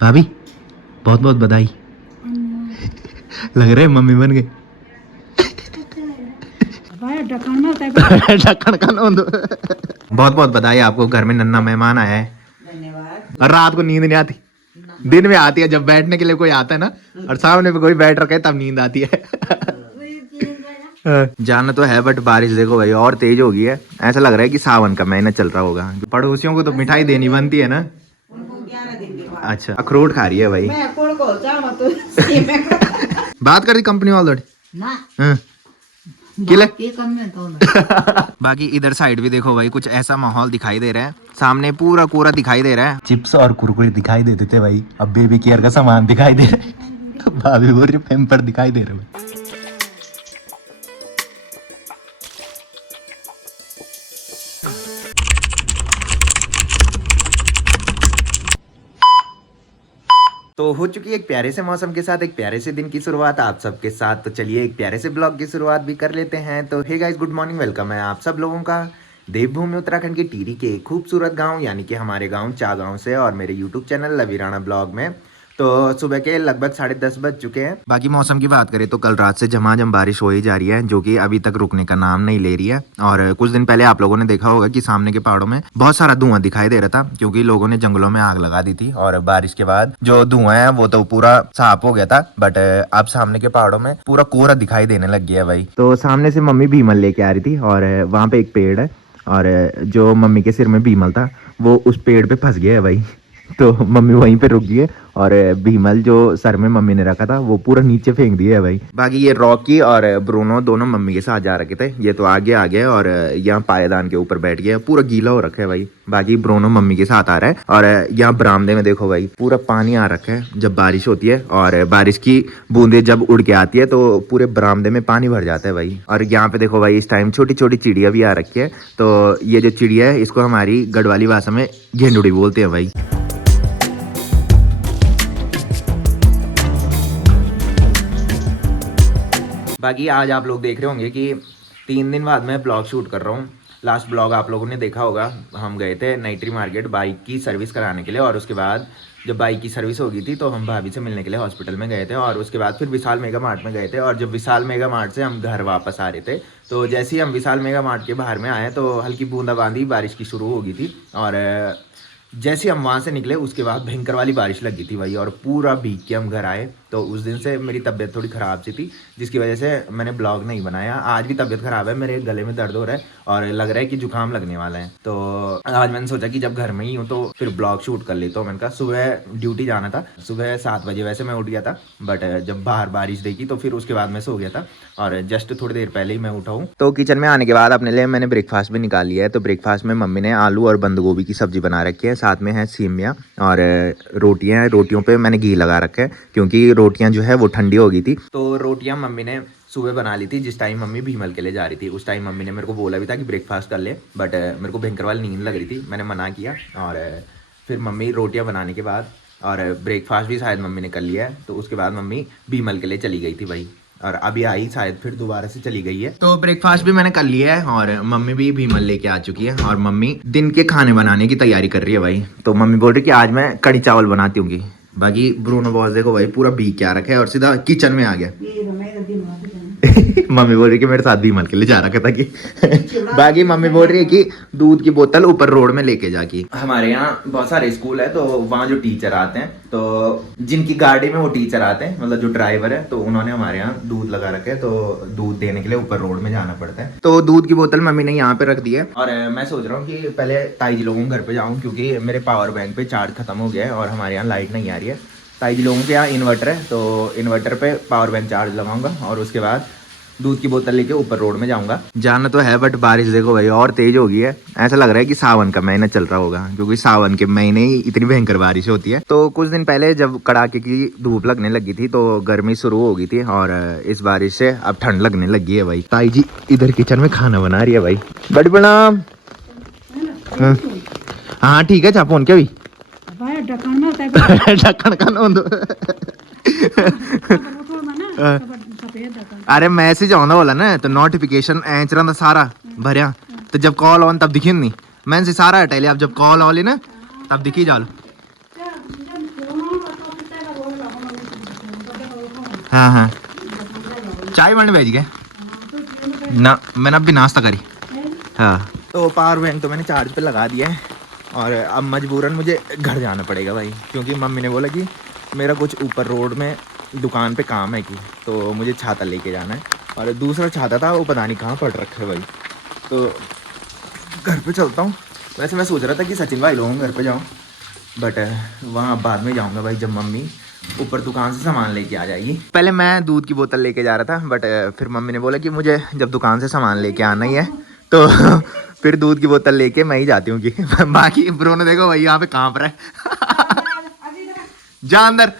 भाभी बहुत बहुत बधाई। लग रहे मम्मी बन गए। ढक्कन का नोंद। बहुत बहुत बधाई आपको, घर में नन्ना मेहमान आया है। धन्यवाद। और रात को नींद नहीं आती, दिन में आती है जब बैठने के लिए कोई आता है ना, और सामने पे कोई बैठ रखा है तब नींद आती है। जाना तो है बट बारिश देखो भाई और तेज हो गई है। ऐसा लग रहा है कि सावन का महीना चल रहा होगा। पड़ोसियों को तो मिठाई देनी बनती है ना। उनको 11 दिन के बाद। अच्छा अखरोट खा रही है भाई। मैं अखरोट को चाहूँ तो सीमे को। बात कर दी कंपनी वालों ना किले बाकी कम में तो बाकी इधर साइड भी देखो भाई कुछ ऐसा माहौल दिखाई दे रहा है। सामने पूरा कोरा दिखाई दे रहा है। चिप्स और कुरकुरे दिखाई देते थे भाई, अब बेबी केयर का सामान दिखाई दे रहा है। भाभी बोल रही पैम्पर दिखाई दे रहा है। तो हो चुकी है एक प्यारे से मौसम के साथ एक प्यारे से दिन की शुरुआत आप सबके साथ। तो चलिए एक प्यारे से ब्लॉग की शुरुआत भी कर लेते हैं। तो hey guys good morning, welcome है आप सब लोगों का देवभूमि उत्तराखंड के टिहरी के एक खूबसूरत गांव यानी कि हमारे गांव चागांव से और मेरे यूट्यूब चैनल लवीराणा ब्लॉग में। तो सुबह के लगभग 10:30 बज चुके हैं। बाकी मौसम की बात करें तो कल रात से झमाझम बारिश हो ही जा रही है, जो कि अभी तक रुकने का नाम नहीं ले रही है। और कुछ दिन पहले आप लोगों ने देखा होगा कि सामने के पहाड़ों में बहुत सारा धुआं दिखाई दे रहा था, क्योंकि लोगों ने जंगलों में आग लगा दी थी। और बारिश के बाद जो धुआं है वो तो पूरा साफ हो गया था, बट अब सामने के पहाड़ों में पूरा कोहरा दिखाई देने लग गया भाई। तो सामने से मम्मी भीमल लेके आ रही थी और वहाँ पे एक पेड़ है, और जो मम्मी के सिर में भीमल था वो उस पेड़ पे फंस गया है भाई। तो मम्मी वहीं पे रुक गई है, और भीमल जो सर में मम्मी ने रखा था वो पूरा नीचे फेंक दिया है भाई। बाकी ये रॉकी और ब्रूनो दोनों मम्मी के साथ जा रखे थे। ये तो आगे आ गया और यहाँ पायदान के ऊपर बैठ गया, पूरा गीला हो रखा है भाई। बाकी ब्रूनो मम्मी के साथ आ रहा है, और यहाँ बरामदे में देखो भाई पूरा पानी आ रखा है। जब बारिश होती है और बारिश की बूंदे जब उड़ के आती है तो पूरे बरामदे में पानी भर जाता है भाई। और यहाँ पे देखो भाई इस टाइम छोटी छोटी चिड़िया भी आ रखी है। तो ये जो चिड़िया है इसको हमारी गढ़वाली भाषा में घेंडुड़ी बोलते हैं भाई। बाकी आज आप लोग देख रहे होंगे कि 3 दिन बाद मैं ब्लॉग शूट कर रहा हूँ। लास्ट ब्लॉग आप लोगों ने देखा होगा, हम गए थे नाइट्री मार्केट बाइक की सर्विस कराने के लिए। और उसके बाद जब बाइक की सर्विस हो गई थी तो हम भाभी से मिलने के लिए हॉस्पिटल में गए थे। और उसके बाद फिर विशाल मेगा मार्ट में गए थे। और जब विशाल मेगा मार्ट से हम घर वापस आ रहे थे तो जैसे ही हम विशाल मेगा मार्ट के बाहर में आए तो हल्की बूंदाबांदी बारिश की शुरू हो गई थी। और जैसे हम वहाँ से निकले उसके बाद भयंकर वाली बारिश लग गई थी भाई, और पूरा भीग के हम घर आए। तो उस दिन से मेरी तबीयत थोड़ी ख़राब सी थी, जिसकी वजह से मैंने ब्लॉग नहीं बनाया। आज भी तबीयत ख़राब है, मेरे गले में दर्द हो रहा है और लग रहा है कि जुकाम लगने वाला है। तो आज मैंने सोचा कि जब घर में ही हूँ तो फिर ब्लॉग शूट कर लेता हूँ। मैंने कहा सुबह ड्यूटी जाना था, सुबह 7 बजे वैसे मैं उठ गया था, बट जब बाहर बारिश देखी तो फिर उसके बाद मैं सो गया था और जस्ट थोड़ी देर पहले ही मैं उठा हूँ। तो किचन में आने के बाद अपने लिए मैंने ब्रेकफास्ट भी निकाल लिया है। तो ब्रेकफास्ट में मम्मी ने आलू और बंद गोभी की सब्जी बना रखी है, साथ में है सेमिया और रोटियां। रोटियों पे मैंने घी लगा रखा है क्योंकि रोटियां जो है वो ठंडी हो गई थी। तो रोटियां मम्मी ने सुबह बना ली थी, जिस टाइम मम्मी भीमल के लिए जा रही थी। उस टाइम मम्मी ने मेरे को बोला भी था कि ब्रेकफास्ट कर ले, बट मेरे को भयंकर वाली नींद लग रही थी, मैंने मना किया। और फिर मम्मी रोटियां बनाने के बाद और ब्रेकफास्ट भी शायद मम्मी ने कर लिया है, तो उसके बाद मम्मी भीमल के लिए चली गई थी भाई। और अभी आई शायद फिर दोबारा से चली गई है। तो ब्रेकफास्ट भी मैंने कर लिया है और मम्मी भी भीमल लेके आ चुकी है। और मम्मी दिन के खाने बनाने की तैयारी कर रही है भाई। तो मम्मी बोल रही कि आज मैं कड़ी चावल बनाती हूँ। बाकी ब्रूनो बॉस देखो भाई पूरा भीग के आ रखा है और सीधा किचन में आ गया। मम्मी बोल रही कि मेरे साथ भीमल के लिए जा रखा था कि बाकी मम्मी बोल रही है कि दूध की बोतल ऊपर रोड में लेके जाके। हमारे यहाँ बहुत सारे स्कूल है, तो वहाँ जो टीचर आते हैं, तो जिनकी गाड़ी में वो टीचर आते हैं, मतलब जो ड्राइवर है, तो उन्होंने हमारे यहाँ दूध लगा रखे है। तो दूध देने के लिए ऊपर रोड में जाना पड़ता है। तो दूध की बोतल मम्मी ने यहाँ पे रख दी है। और मैं सोच रहा हूँ कि पहले ताई जी लोगों के घर पे जाऊँ, क्योंकि मेरे पावर बैंक पे चार्ज खत्म हो गया है और हमारे यहाँ लाइट नहीं आ रही है। ताई जी लोगों के यहाँ इन्वर्टर है, तो इन्वर्टर पे पावर बैंक चार्ज लगाऊंगा और उसके बाद दूध की बोतल लेके ऊपर रोड में जाऊंगा। जाना तो है बट बारिश देखो भाई और तेज हो गई है। ऐसा लग रहा है कि सावन का महीना चल रहा होगा, क्योंकि सावन के महीने ही इतनी भयंकर बारिश होती है। तो कुछ दिन पहले जब कड़ाके की धूप लगने लगी थी तो गर्मी शुरू हो गई थी, और इस बारिश से अब ठंड लगने लगी है भाई। ताई जी इधर किचन में खाना बना रही है भाई। बड़ी प्रणाम। हाँ ठीक है, चापोन क्या भी ढक्कन का नोंद। अरे मैसेज आना वाला ना, तो नोटिफिकेशन एंच रहा सारा भरिया, तो जब कॉल ऑन तब दिखी नहीं। मैंने से सारा हटा लिया, अब जब कॉल ऑन ना तब दिखी जाल। हाँ हाँ चाय बन भेज गए ना, मैंने अभी नाश्ता करी। हाँ तो पावर बैंक तो मैंने चार्ज पे लगा दिया है और अब मजबूरन मुझे घर जाना पड़ेगा भाई, क्योंकि मम्मी ने बोला कि मेरा कुछ ऊपर रोड में दुकान पे काम है कि, तो मुझे छाता लेके जाना है। और दूसरा छाता था वो पता नहीं कहाँ पड़ रखा है भाई, तो घर पे चलता हूँ। वैसे मैं सोच रहा था कि सचिन भाई लोगों घर पे जाऊँ, बट वहाँ बाद में जाऊँगा भाई, जब मम्मी ऊपर दुकान से सामान लेके आ जाएगी। पहले मैं दूध की बोतल लेके जा रहा था, बट फिर मम्मी ने बोला कि मुझे जब दुकान से सामान लेके आना ही है तो फिर दूध की बोतल लेके मैं ही जाती हूँ कि बाकी ब्रो ने देखो भाई यहाँ पे कांप रहा है। जा अंदर,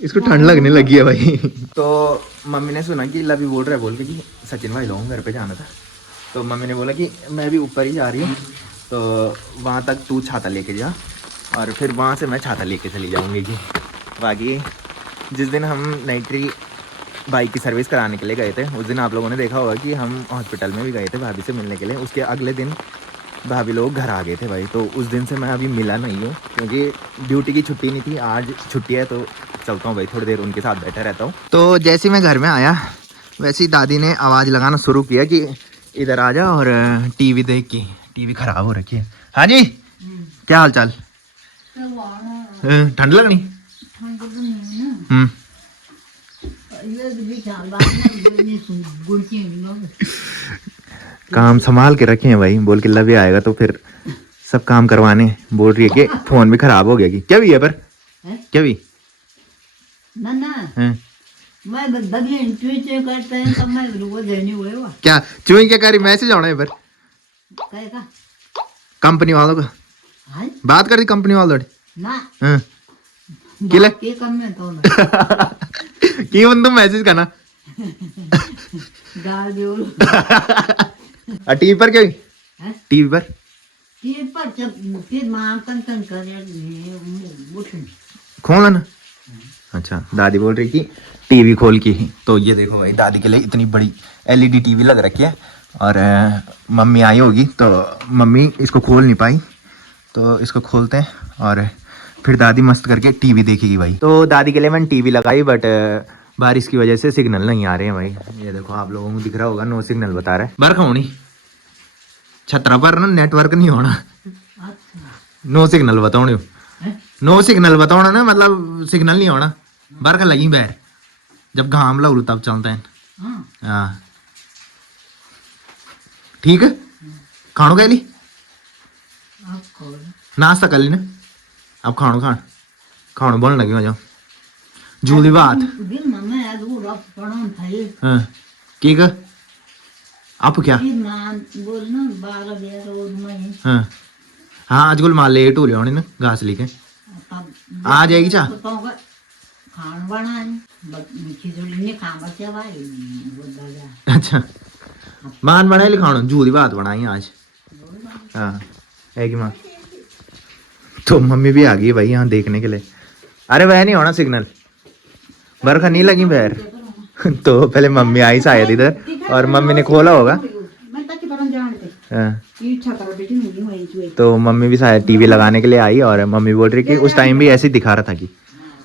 इसको ठंड लगने लगी है भाई। तो मम्मी ने सुना कि लवी बोल रहा है बोल के कि सचिन भाई लोगों घर पे जाना था, तो मम्मी ने बोला कि मैं भी ऊपर ही जा रही हूँ, तो वहाँ तक तू छाता लेके जा और फिर वहाँ से मैं छाता लेके चली जाऊँगी कि। बाकी जिस दिन हम नाइट्री बाइक की सर्विस कराने के लिए गए थे, उस दिन आप लोगों ने देखा होगा कि हम हॉस्पिटल में भी गए थे भाभी से मिलने के लिए। उसके अगले दिन भाभी लोग घर आ गए थे भाई, तो उस दिन से मैं अभी मिला नहीं हूँ, क्योंकि ड्यूटी की छुट्टी नहीं थी, आज छुट्टी है तो चलता हूँ भाई, थोड़ी देर उनके साथ बैठा रहता हूँ। तो जैसे ही मैं घर में आया वैसे ही दादी ने आवाज़ लगाना शुरू किया कि इधर आ जा और टीवी देख के, टीवी ख़राब हो रखी है। हाँ जी क्या हाल चाल? ठंड लगनी? काम संभाल के रखे हैं भाई, बोल के लवी आएगा तो फिर सब काम करवाने। बोल रही है कि फोन भी खराब हो गया कि क्या भी है पर क्या भी ना ना मैं दबी ट्वीट करते हैं तब मैं रोज देनी हुए हुआ क्या चुई क्या करी मैसेज आना है पर कहेगा कंपनी वालों का हां बात कर दी कंपनी वालों ना हां किले के कम में तो ना की तुम मैसेज करना गाल बोल टीवी पर क्या टीवी पर जब फिर मां कंटन करे खोला ना। अच्छा दादी बोल रही कि टीवी खोल की, तो ये देखो भाई दादी के लिए इतनी बड़ी एलईडी टीवी लग रखी है। और मम्मी आई होगी तो मम्मी इसको खोल नहीं पाई, तो इसको खोलते हैं और फिर दादी मस्त करके टीवी देखेगी भाई। तो दादी के लिए मैंने टीवी लगाई, बट बारिश की वजह से सिग्नल नहीं आ रहे हैं भाई। ये देखो आप लोगों को दिख रहा होगा, नो सिग्नल बता रहा है। बरखा होनी छतरा पर ना नेटवर्क नहीं होना, नो सिग्नल बताओ, नो सिग्नल बताओ ना, मतलब सिग्नल नहीं होना। बरखा लगी बैर जब घाम लगू तब चलता है। हाँ ठीक है खानो कह ली नाश्ता कर ली ना, अब खानो खानो बोलने लगी हो जाओ जूदी बात ठीक है आप क्या हाँ हाँ आज गुल माल लेट हो लिया ना घास लेके आ जाएगी चाह अच्छा मान बनाए लिखानो जूदी बात बनाई आज। हाँ है कि माँ तो मम्मी भी आ गई भाई यहाँ देखने के लिए। अरे वह नहीं होना सिग्नल, बरखा नहीं लगी बैर तो पहले मम्मी आई शायद इधर और मम्मी ने खोला होगा। तो मम्मी भी शायद टीवी लगाने के लिए आई और मम्मी बोल रही कि उस टाइम भी ऐसे ही दिखा रहा था कि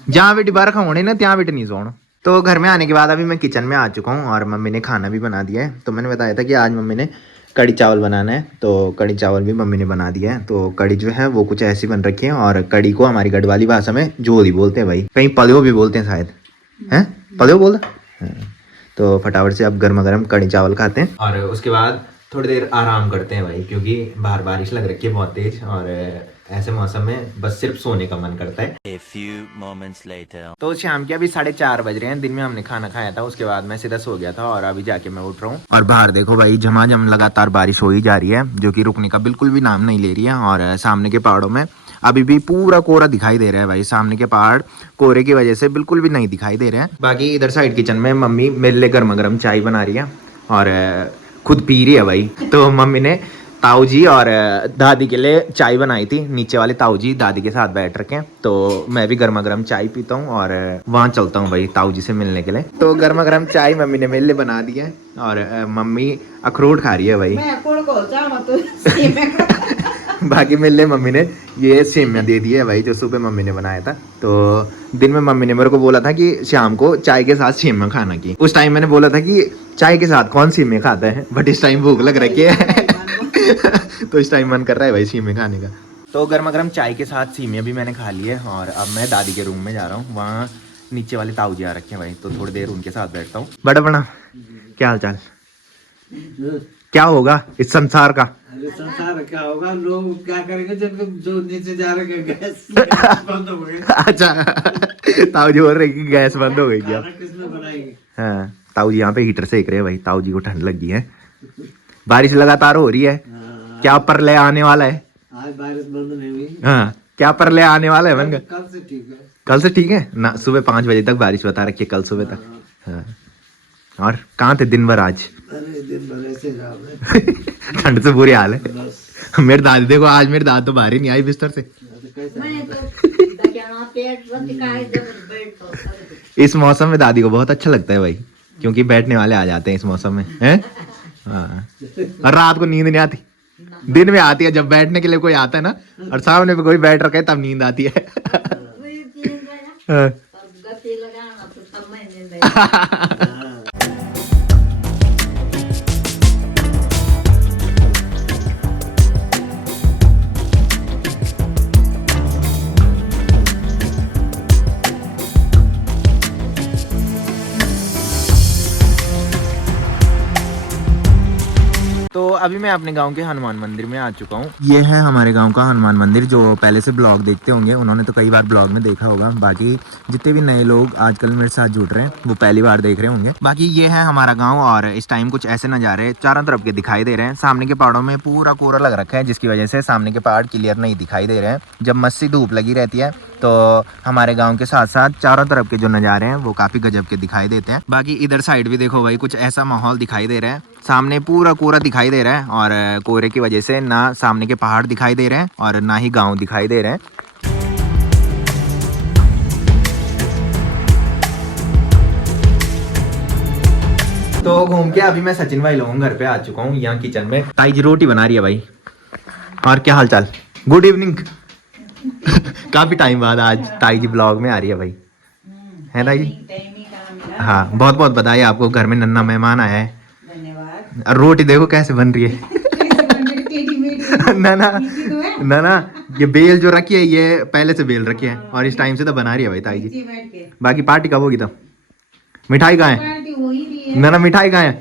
जहाँ बेटी बरखा होने ना ત્યાં बेटी नहीं सोना। तो घर में आने के बाद अभी मैं किचन में आ चुका हूँ और मम्मी ने खाना भी बना दिया है। तो मैंने बताया था कि आज मम्मी ने कड़ी चावल बनाना है, तो कड़ी चावल भी मम्मी ने बना दिया है। तो कड़ी जो है वो कुछ ऐसी बन रखी है और कड़ी को हमारी गढ़वाली भाषा में जोधी बोलते हैं भाई, कहीं पलियो भी बोलते हैं शायद, हैं पलियो बोलते। तो फटाफट से अब गर्मा गर्म कड़ी चावल खाते हैं और उसके बाद थोड़ी देर आराम करते हैं भाई, क्योंकि बाहर बारिश लग रखी है बहुत तेज और ऐसे मौसम में बस सिर्फ सोने का मन करता है। A few moments later. तो शाम के अभी 4:30 बज रहे हैं, दिन में हमने खाना खाया था, उसके बाद मैं सीधा सो गया था और अभी जाके मैं उठ रहा हूँ। और बाहर देखो भाई झमाझम लगातार बारिश हो ही जा रही है, जो कि रुकने का बिल्कुल भी नाम नहीं ले रही है। और सामने के पहाड़ों में अभी भी पूरा कोहरा दिखाई दे रहा है भाई, सामने के पहाड़ कोहरे की वजह से बिल्कुल भी नहीं दिखाई दे रहे हैं। बाकी इधर साइड किचन में मम्मी मेरे लिए गर्मा गर्म चाय बना रही है और खुद पी रही है भाई। तो मम्मी ने ताऊ जी और दादी के लिए चाय बनाई थी, नीचे वाले ताऊ जी दादी के साथ बैठ रखे हैं। तो मैं भी गर्मा गर्म चाय पीता हूँ और वहाँ चलता हूँ भाई ताऊ जी से मिलने के लिए। तो गर्मा गर्म चाय मम्मी ने मेरे लिए बना दी है और मम्मी अखरोट खा रही है भाई। बाकी मेरे लिए मम्मी ने ये सेमियाँ दे दी है भाई, जो सुबह मम्मी ने बनाया था। तो दिन में मम्मी ने मेरे को बोला था कि शाम को चाय के साथ सेमियाँ खाना की। उस टाइम मैंने बोला था कि चाय के साथ कौन सेमियाँ खाता है, बट इस टाइम भूख लग रही है तो इस टाइम मन कर रहा है भाई सेमियाँ खाने का। तो गर्मा गर्म चाय के साथ सेमियाँ भी मैंने खा ली है और अब मैं दादी के रूम में जा रहा हूँ। वहाँ नीचे वाले ताऊ जी आ रखे हैं भाई, तो थोड़ी देर उनके साथ बैठता हूँ। बड़ा बड़ा क्या हाल चाल, क्या होगा इस संसार का? अरे संसार क्या होगा, लोग क्या करेंगे जब जो नीचे जा रहे हैं गैस बंद हो गई। अच्छा ताऊ जी बोल रहे कि गैस बंद हो गई क्या? खाना किसने बनाएगी? हाँ ताऊ जी यहाँ पे हीटर सेक रहे हैं भाई, ताऊ जी को ठंड लगी है। बारिश लगातार हो रही है, क्या परले आने वाला है? आज बारिश बंद नहीं हुई। हाँ क्या परले आने वाला है? बन कल से ठीक है। कल से ठीक है ना, सुबह 5 बजे तक बारिश बता रखी है, कल सुबह तक। हाँ और कहाँ थे दिन भर आज? अरे दिन भर ऐसे रहा मैं। ठंड से बुरी हाल है। बस मेरी दादी देखो, आज मेरी दादी तो बाहर ही नहीं आई बिस्तर से। इस मौसम में दादी को बहुत अच्छा लगता है भाई, क्योंकि बैठने वाले आ जाते हैं इस मौसम में, हैं? हाँ और रात को नींद नहीं आती, दिन में आती है जब बैठने के लिए कोई आता है ना, और सामने पे कोई बैठ रखा है तब नींद आती है। हाँ। तो अभी मैं अपने गांव के हनुमान मंदिर में आ चुका हूँ। ये है हमारे गांव का हनुमान मंदिर, जो पहले से ब्लॉग देखते होंगे उन्होंने तो कई बार ब्लॉग में देखा होगा। बाकी जितने भी नए लोग आजकल मेरे साथ जुड़ रहे हैं वो पहली बार देख रहे होंगे। बाकी ये है हमारा गांव और इस टाइम कुछ ऐसे नज़ारे चारों तरफ के दिखाई दे रहे हैं। सामने के पहाड़ों में पूरा कोहरा लग रखा है, जिसकी वजह से सामने के पहाड़ क्लियर नहीं दिखाई दे रहे हैं। जब मस्ती धूप लगी रहती है तो हमारे गांव के साथ साथ चारों तरफ के जो नज़ारे हैं वो काफ़ी गजब के दिखाई देते हैं। बाकी इधर साइड भी देखो भाई, कुछ ऐसा माहौल दिखाई दे रहा है। सामने पूरा कोहरा दिखाई दे रहा है और कोहरे की वजह से ना सामने के पहाड़ दिखाई दे रहे हैं और ना ही गांव दिखाई दे रहे हैं। तो घूम के अभी मैं सचिन भाई लोगों घर पे आ चुका हूँ। यहाँ किचन में ताई जी रोटी बना रही है भाई। और क्या हाल चाल? Good evening. काफी टाइम बाद आज ताई जी ब्लॉग में आ रही है भाई, है ताई जी? हाँ बहुत बहुत बधाई आपको, घर में नन्ना मेहमान आया है। और रोटी देखो कैसे बन रही है। ना ना ना ना, ये बेल जो रखी है ये पहले से बेल रखी है और इस टाइम से तो बना रही है भाई ताई जी। बाकी पार्टी कब होगी तब? मिठाई कहाँ है? ना ना मिठाई कहाँ है?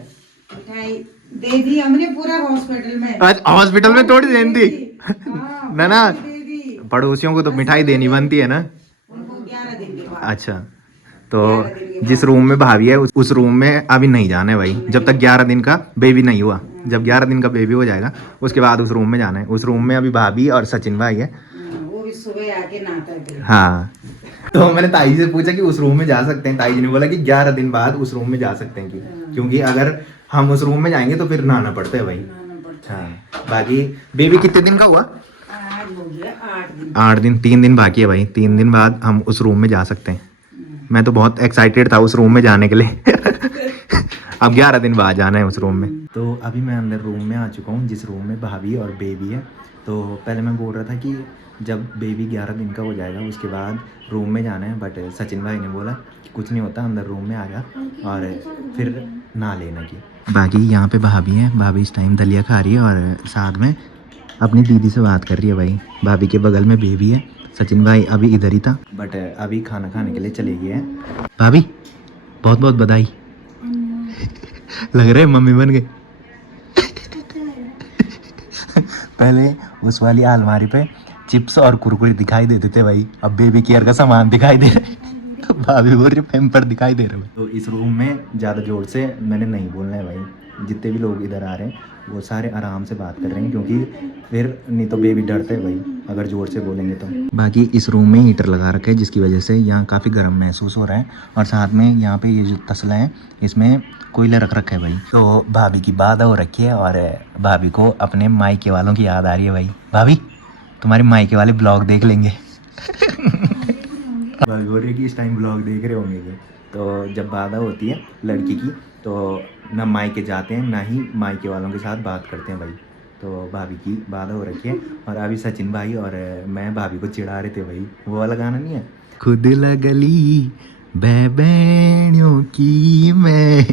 दे दी हमने पूरा हॉस्पिटल में। आज हॉस्पिटल में थोड़ी देनी थी। ना ना पड़ोसियों को तो मिठाई देनी बनती है ना। उनको 11 दिन के बाद। अच्छा तो जिस रूम में भाभी है उस रूम में अभी नहीं जाना है भाई, जब तक 11 दिन का बेबी नहीं हुआ। जब 11 दिन का बेबी हो जाएगा उसके बाद उस रूम में जाना है। उस रूम में अभी भाभी और सचिन भाई है। वो भी सुबह आके नहाता है। हाँ तो मैंने ताई जी से पूछा कि उस रूम में जा सकते हैं। ताई जी ने बोला कि 11 दिन बाद उस रूम में जा सकते हैं क्योंकि अगर हम उस रूम में जाएंगे तो फिर नहाना पड़ता है भाई। हाँ बाकी बेबी कितने दिन का हुआ? आज हो गया 8 दिन। 8 दिन, 3 दिन बाकी है भाई। 3 दिन बाद हम उस रूम में जा सकते हैं। मैं तो बहुत एक्साइटेड था उस रूम में जाने के लिए। अब 11 दिन बाद जाना है उस रूम में। तो अभी मैं अंदर रूम में आ चुका हूँ, जिस रूम में भाभी और बेबी है। तो पहले मैं बोल रहा था कि जब बेबी 11 दिन का हो जाएगा उसके बाद रूम में जाना है, बट सचिन भाई ने बोला कि कुछ नहीं होता, अंदर रूम में आ जा और फिर नहा लेना की। बाकी यहाँ पे भाभी है, भाभी इस टाइम दलिया खा रही है और साथ में अपनी दीदी से बात कर रही है भाई। भाभी के बगल में बेबी है। सचिन भाई अभी इधर ही था बट अभी खाना खाने के लिए चले गए हैं। भाभी बहुत बहुत बधाई। लग रहे मम्मी बन गए। पहले उस वाली अलमारी पे चिप्स और कुरकुरे दिखाई देते थे भाई, अब बेबी केयर का सामान दिखाई दे रहा है। भाभी बोल रही पैम्पर दिखाई दे रहा है। तो इस रूम में ज़्यादा जोर से मैंने नहीं बोलना है भाई। जितने भी लोग इधर आ रहे हैं वो सारे आराम से बात कर रहे हैं, क्योंकि फिर नहीं तो बेबी डरते हैं भाई अगर जोर से बोलेंगे तो। बाकी इस रूम में हीटर लगा रखे है, जिसकी वजह से यहाँ काफ़ी गर्म महसूस हो रहा है। और साथ में यहाँ पे ये जो तसला है इसमें कोयला रख रखा है भाई। तो भाभी की बात हो रखी है और भाभी को अपने मायके वालों की याद आ रही है भाई। भाभी तुम्हारे मायके वाले ब्लॉग देख लेंगे। भाभी बोल रही कि इस टाइम ब्लॉग देख रहे होंगे ये। तो जब बाधा होती है लड़की की तो ना मायके जाते हैं ना ही मायके वालों के साथ बात करते हैं भाई। तो भाभी की बात हो रखी है। और अभी सचिन भाई और मैं भाभी को चिढ़ा रहे थे भाई, वो वाला गाना नहीं है, खुद लगली बैनियों की मैं।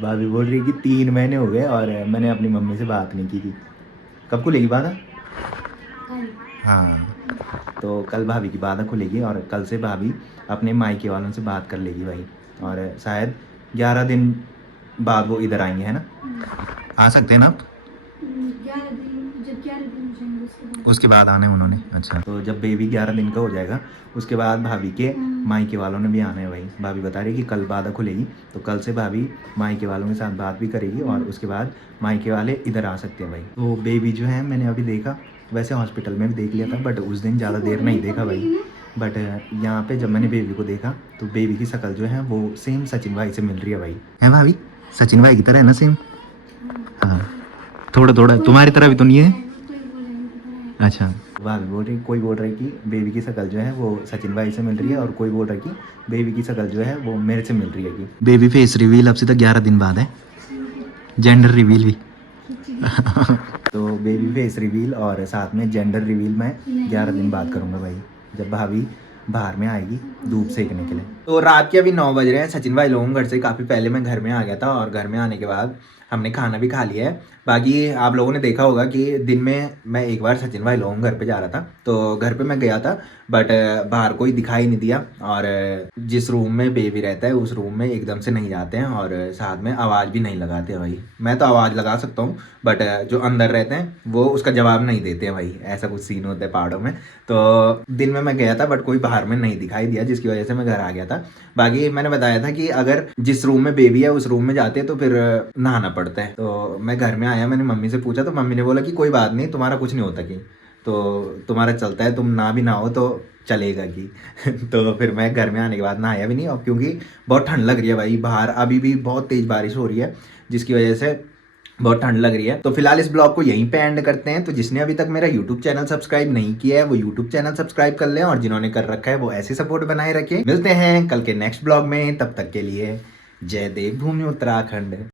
भाभी बोल रही है कि 3 महीने हो गए और मैंने अपनी मम्मी से बात नहीं की थी। कब खुलेगी बाधा? हाँ, तो कल भाभी की बाधा खुलेगी और कल से भाभी अपने मायके वालों से बात कर लेगी भाई। और शायद 11 दिन बाद वो इधर आएंगे, है ना? आ सकते हैं ना आप? 11 दिन, जब 11 दिन हो जाएंगे उसके बाद आना है उन्होंने। अच्छा, तो जब बेबी 11 दिन का हो जाएगा उसके बाद भाभी के मायके वालों ने भी आना है भाई। भाभी बता रही है कि कल बाधा खुलेगी, तो कल से भाभी मायके वालों के साथ बात भी करेगी और उसके बाद मायके वाले इधर आ सकते हैं भाई। तो बेबी जो है मैंने अभी देखा, वैसे हॉस्पिटल में भी देख लिया था बट उस दिन ज़्यादा देर नहीं देखा भाई। बट यहाँ पे जब मैंने बेबी को देखा तो बेबी की शक्ल जो है वो सेम सचिन भाई से मिल रही है भाई। है भाभी? सचिन भाई की तरह है ना सेम? हाँ, थोड़ा थोड़ा तुम्हारी तरह भी तो नहीं है। अच्छा, भाभी बोल रही, कोई बोल रही कि बेबी की शक्ल जो है वो सचिन भाई से मिल रही है और कोई बोल रहा है कि बेबी की शक्ल जो है वो मेरे से मिल रही है। कि बेबी फेस रिवील अब से तो 11 दिन बाद है, जेंडर रिवील भी। तो बेबी फेस रिवील और साथ में जेंडर रिवील मैं 11 दिन बाद करूँगा भाई, जब भाभी बाहर में आएगी धूप सेकने के लिए। तो रात के अभी 9 बज रहे हैं। सचिन भाई लोगों घर से काफ़ी पहले मैं घर में आ गया था और घर में आने के बाद हमने खाना भी खा लिया है। बाकी आप लोगों ने देखा होगा कि दिन में मैं एक बार सचिन भाई लोगों घर पे जा रहा था, तो घर पे मैं गया था बट बाहर कोई दिखाई नहीं दिया। और जिस रूम में बेबी रहता है उस रूम में एकदम से नहीं जाते हैं और साथ में आवाज़ भी नहीं लगाते भाई। मैं तो आवाज़ लगा सकता हूँ बट जो अंदर रहते हैं वो उसका जवाब नहीं देते हैं भाई, ऐसा कुछ सीन होता है पहाड़ों में। तो दिन में मैं गया था बट कोई बाहर में नहीं दिखाई दिया, जिसकी वजह से मैं घर आ गया था। बाकी मैंने बताया था कि अगर जिस रूम में बेबी है उस रूम में जाते हैं तो फिर नहाना पड़ता है। तो मैं घर में आया, मैंने मम्मी से पूछा तो मम्मी ने बोला कि कोई बात नहीं, तुम्हारा कुछ नहीं होता कि तो तुम्हारा चलता है, तुम ना भी नहाओ तो चलेगा कि। तो फिर मैं घर में आने के बाद नहाया भी नहीं, और क्योंकि बहुत ठंड लग रही है भाई, बाहर अभी भी बहुत तेज़ बारिश हो रही है जिसकी वजह से बहुत ठंड लग रही है। तो फिलहाल इस ब्लॉग को यहीं पे एंड करते हैं। तो जिसने अभी तक मेरा यूट्यूब चैनल सब्सक्राइब नहीं किया है वो यूट्यूब चैनल सब्सक्राइब कर लें, और जिन्होंने कर रखा है वो ऐसे सपोर्ट बनाए रखें। मिलते हैं कल के नेक्स्ट ब्लॉग में, तब तक के लिए जय देवभूमि उत्तराखंड।